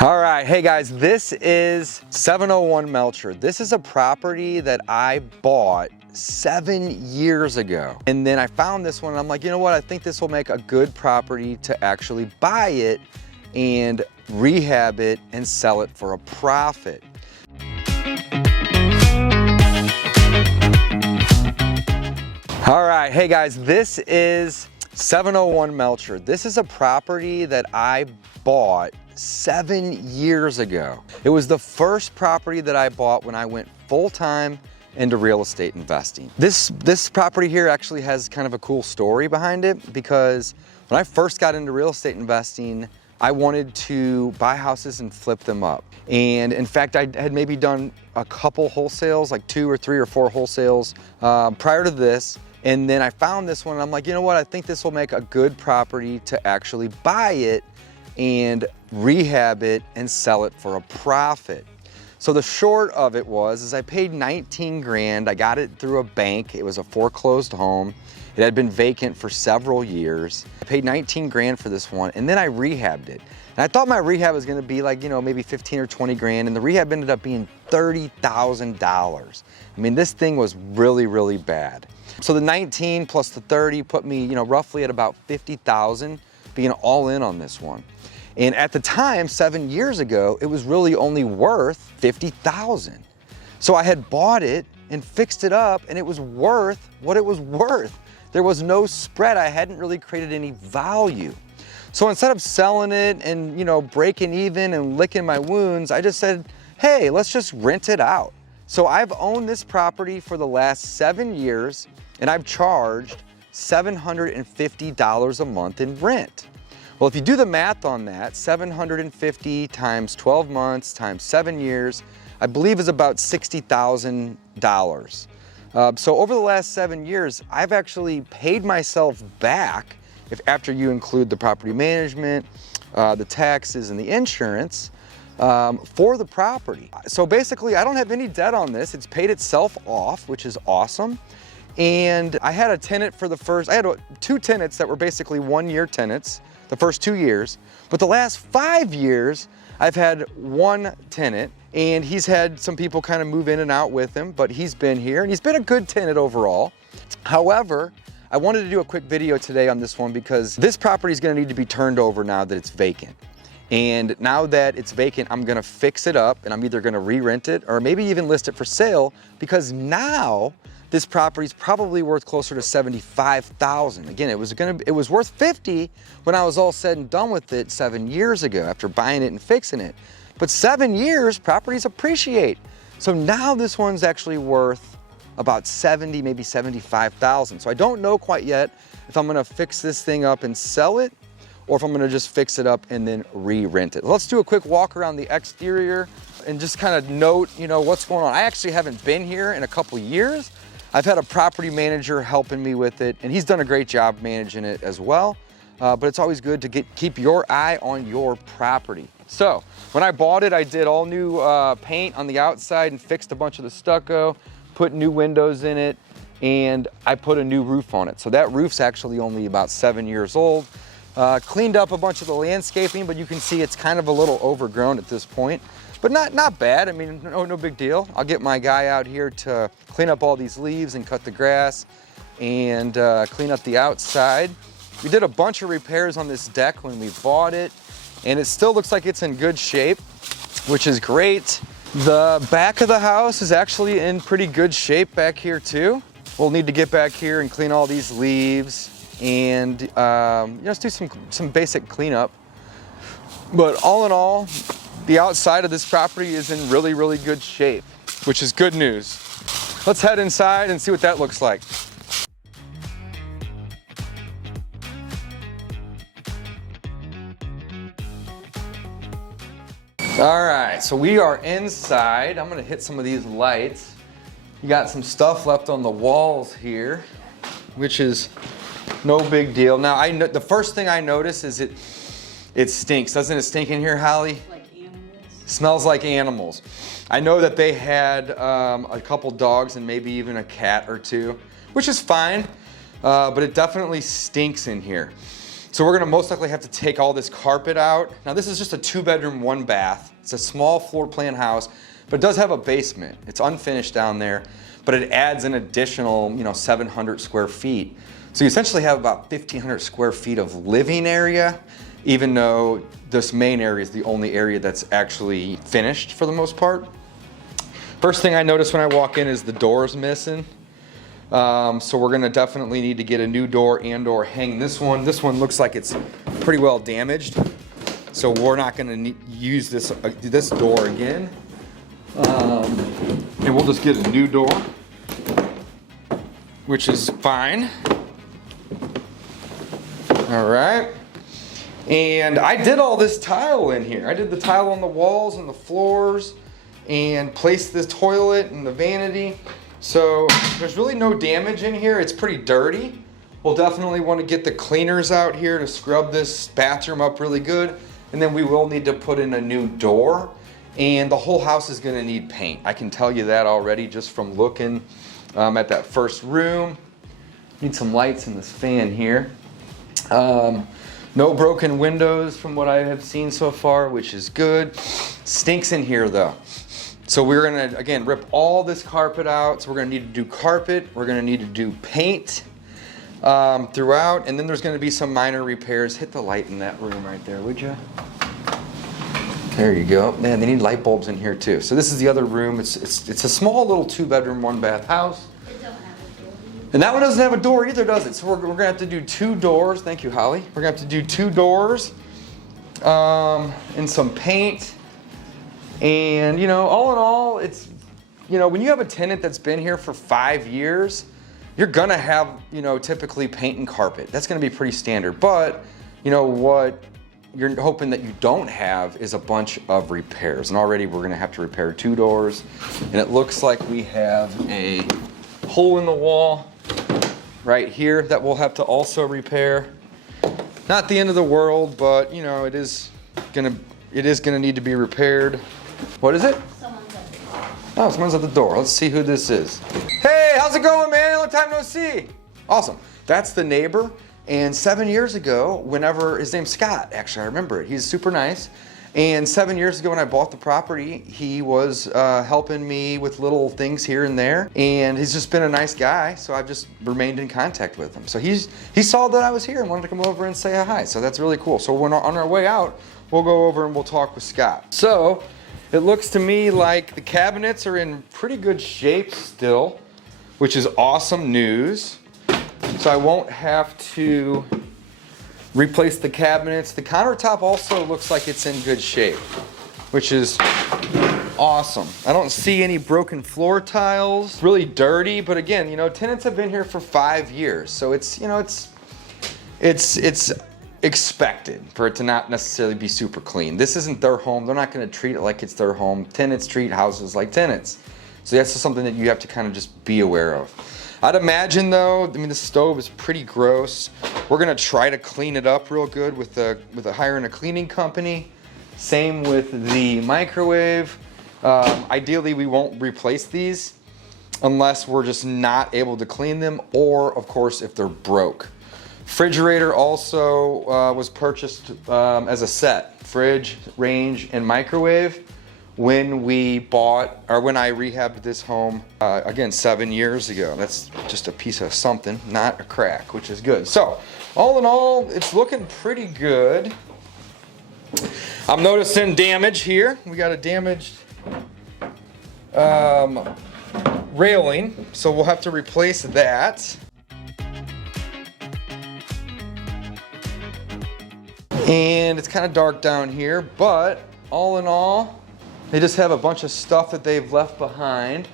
All right, hey guys, this is 701 Melcher. This is a property that I bought 7 years ago. And then I found this one and I'm like, you know what? I think this will make a good property to actually buy it and rehab it and sell it for a profit. All right, hey guys, this is 701 Melcher. This is a property that I bought 7 years ago. It was the first property that I bought when I went full-time into real estate investing. This property here actually has kind of a cool story behind it, because when I first got into real estate investing, I wanted to buy houses and flip them up. And in fact, I had maybe done a couple wholesales, like 2 or 3 or 4 wholesales prior to this. And then I found this one and I'm like, you know what? I think this will make a good property to actually buy it and rehab it and sell it for a profit. So the short of it was, I paid 19 grand. I got it through a bank. It was a foreclosed home. It had been vacant for several years. I paid 19 grand for this one, and then I rehabbed it. And I thought my rehab was gonna be like, you know, maybe 15 or 20 grand, and the rehab ended up being $30,000. I mean, this thing was really, really bad. So the 19 plus the 30 put me, you know, roughly at about 50,000 being all in on this one. And at the time, 7 years ago, it was really only worth 50,000. So I had bought it and fixed it up, and it was worth what it was worth. There was no spread. I hadn't really created any value. So instead of selling it and, you know, breaking even and licking my wounds, I just said, hey, let's just rent it out. So I've owned this property for the last 7 years, and I've charged $750 a month in rent. Well, if you do the math on that, 750 times 12 months times 7 years, I believe is about $60,000. So over the last 7 years, I've actually paid myself back, if after you include the property management, the taxes and the insurance, for the property. So basically, I don't have any debt on this. It's paid itself off, which is awesome. And I had a tenant for I had 2 tenants that were basically 1-year tenants the first 2 years. But the last 5 years, I've had 1 tenant, and he's had some people kind of move in and out with him, but he's been here and he's been a good tenant overall. However, I wanted to do a quick video today on this one because this property is going to need to be turned over now that it's vacant. And now that it's vacant, I'm going to fix it up, and I'm either going to re-rent it or maybe even list it for sale, because now this property is probably worth closer to 75,000. Again, it was worth 50 when I was all said and done with it 7 years ago after buying it and fixing it. But 7 years, properties appreciate. So now this one's actually worth about 70, maybe 75,000. So I don't know quite yet if I'm gonna fix this thing up and sell it, or if I'm gonna just fix it up and then re-rent it. Let's do a quick walk around the exterior and just kind of note, you know, what's going on. I actually haven't been here in a couple years. I've had a property manager helping me with it, and he's done a great job managing it as well. But it's always good to keep your eye on your property. So when I bought it, I did all new paint on the outside and fixed a bunch of the stucco, put new windows in it, and I put a new roof on it. So that roof's actually only about 7 years old. Cleaned up a bunch of the landscaping, but you can see it's kind of a little overgrown at this point. But not bad. I mean, no big deal. I'll get my guy out here to clean up all these leaves and cut the grass and clean up the outside. We did a bunch of repairs on this deck when we bought it, and it still looks like it's in good shape, which is great. The back of the house is actually in pretty good shape back here too. We'll need to get back here and clean all these leaves and you know, just do some basic cleanup. But all in all, the outside of this property is in really, really good shape, which is good news. Let's head inside and see what that looks like. All right, so we are inside. I'm gonna hit some of these lights. You got some stuff left on the walls here, which is no big deal. Now, the first thing I notice is it stinks. Doesn't it stink in here, Holly? Smells like animals. I know that they had a couple dogs and maybe even a cat or two, which is fine, but it definitely stinks in here. So we're gonna most likely have to take all this carpet out. Now this is just a 2-bedroom, 1 bath. It's a small floor plan house, but it does have a basement. It's unfinished down there, but it adds an additional, 700 square feet. So you essentially have about 1,500 square feet of living area, even though this main area is the only area that's actually finished for the most part. First thing I notice when I walk in is the door's missing. So we're gonna definitely need to get a new door and or hang this one. This one looks like it's pretty well damaged. So we're not gonna use this door again. And we'll just get a new door, which is fine. All right. And I did all this tile in here. I did the tile on the walls and the floors and placed this toilet and the vanity. So there's really no damage in here. It's pretty dirty. We'll definitely want to get the cleaners out here to scrub this bathroom up really good. And then we will need to put in a new door. And the whole house is gonna need paint. I can tell you that already just from looking at that first room. Need some lights in this fan here. No broken windows from what I have seen so far, which is good. Stinks in here though. So we're gonna, again, rip all this carpet out. So we're gonna need to do carpet. We're gonna need to do paint throughout. And then there's gonna be some minor repairs. Hit the light in that room right there, would you? There you go. Man, they need light bulbs in here too. So this is the other room. It's a small little 2-bedroom, 1-bath house. It don't have a door. And that one doesn't have a door either, does it? So we're gonna have to do 2 doors. Thank you, Holly. We're gonna have to do 2 doors and some paint. And all in all, it's, when you have a tenant that's been here for 5 years, you're gonna have, typically paint and carpet. That's gonna be pretty standard. But what you're hoping that you don't have is a bunch of repairs. And already we're gonna have to repair 2 doors. And it looks like we have a hole in the wall right here that we'll have to also repair. Not the end of the world, but it is gonna need to be repaired. What is it? Someone's at the door. Oh, someone's at the door. Let's see who this is. Hey, how's it going, man? Long time no see. Awesome. That's the neighbor. And 7 years ago, his name's Scott, actually, I remember it. He's super nice. And 7 years ago when I bought the property, he was helping me with little things here and there. And he's just been a nice guy, so I've just remained in contact with him. So he saw that I was here and wanted to come over and say hi. So that's really cool. So when on our way out, we'll go over and we'll talk with Scott. So it looks to me like the cabinets are in pretty good shape still, which is awesome news. So I won't have to replace the cabinets. The countertop also looks like it's in good shape, which is awesome. I don't see any broken floor tiles. It's really dirty, but again, tenants have been here for 5 years. So it's expected for it to not necessarily be super clean. This isn't their home. They're not gonna treat it like it's their home. Tenants treat houses like tenants. So that's just something that you have to kind of just be aware of. I'd imagine though, the stove is pretty gross. We're gonna try to clean it up real good with hiring a cleaning company. Same with the microwave. Ideally, we won't replace these unless we're just not able to clean them, or of course, if they're broke. Refrigerator also was purchased as a set. Fridge, range, and microwave when I rehabbed this home, again, 7 years ago. That's just a piece of something, not a crack, which is good. So, all in all, it's looking pretty good. I'm noticing damage here. We got a damaged railing, so we'll have to replace that. And it's kind of dark down here, but all in all, they just have a bunch of stuff that they've left behind.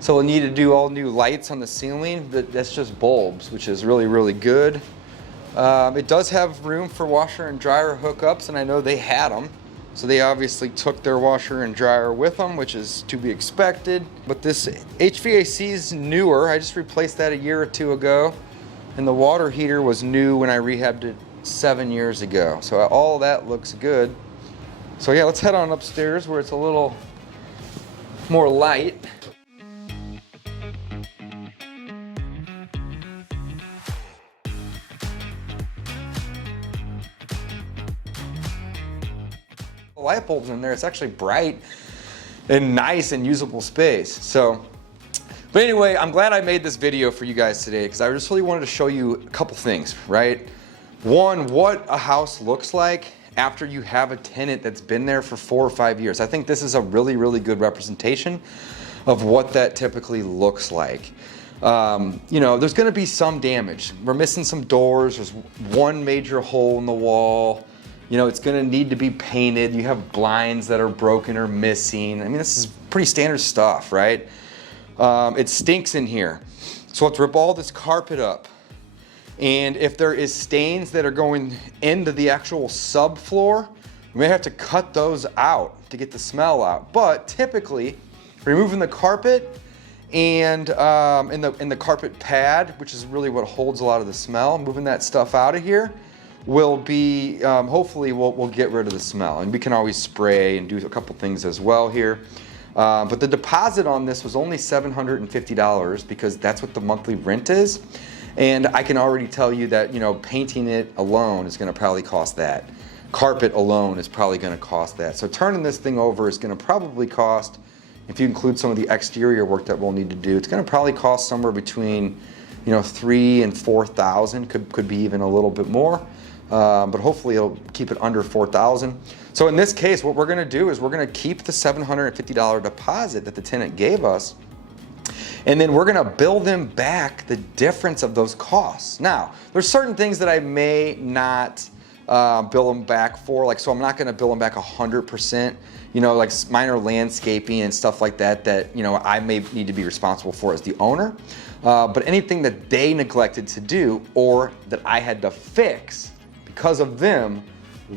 So we'll need to do all new lights on the ceiling, but that's just bulbs, which is really, really good. It does have room for washer and dryer hookups, and I know they had them. So they obviously took their washer and dryer with them, which is to be expected. But this HVAC is newer. I just replaced that a year or 2 ago. And the water heater was new when I rehabbed it 7 years ago. So all that looks good. So yeah, let's head on upstairs where it's a little more light. light bulbs in there. It's actually bright and nice and usable space. So, but anyway, I'm glad I made this video for you guys today because I just really wanted to show you a couple things, right? One, what a house looks like after you have a tenant that's been there for 4 or 5 years. I think this is a really, really good representation of what that typically looks like. You know, there's gonna be some damage. We're missing some doors. There's one major hole in the wall. You know, it's gonna need to be painted. You have blinds that are broken or missing. I mean, this is pretty standard stuff, right? It stinks in here. So let's rip all this carpet up. And if there is stains that are going into the actual subfloor, we may have to cut those out to get the smell out. But typically, removing the carpet and in the carpet pad, which is really what holds a lot of the smell, moving that stuff out of here will be, hopefully we'll get rid of the smell. And we can always spray and do a couple things as well here. But the deposit on this was only $750 because that's what the monthly rent is. And I can already tell you that, you know, painting it alone is gonna probably cost that. Carpet alone is probably gonna cost that. So turning this thing over is gonna probably cost, if you include some of the exterior work that we'll need to do, it's gonna probably cost somewhere between, you know, $3,000 and $4,000, could be even a little bit more. But hopefully it'll keep it under $4,000. So in this case, what we're gonna do is we're gonna keep the $750 deposit that the tenant gave us, and then we're gonna bill them back the difference of those costs. Now, there's certain things that I may not bill them back for, like, so I'm not gonna bill them back 100%, you know, like minor landscaping and stuff like that, that, you know, I may need to be responsible for as the owner. But anything that they neglected to do or that I had to fix because of them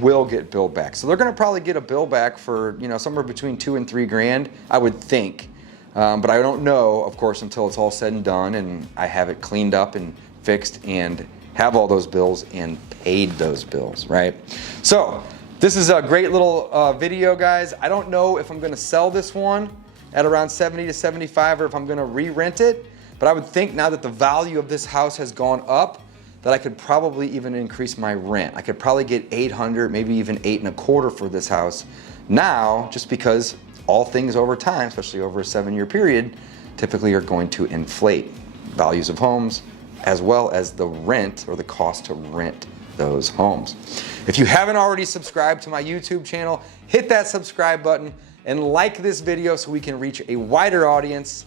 will get billed back. So they're gonna probably get a bill back for, you know, somewhere between $2,000 and $3,000, I would think. But I don't know, of course, until it's all said and done and I have it cleaned up and fixed and have all those bills and paid those bills, right? So this is a great little video, guys. I don't know if I'm gonna sell this one at around 70 to 75 or if I'm gonna re-rent it, but I would think now that the value of this house has gone up that I could probably even increase my rent. I could probably get 800, maybe even 8.25 for this house now, just because all things over time, especially over a 7-year period, typically are going to inflate values of homes as well as the rent or the cost to rent those homes. If you haven't already subscribed to my YouTube channel, hit that subscribe button and like this video so we can reach a wider audience.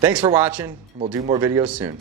Thanks for watching. We'll do more videos soon.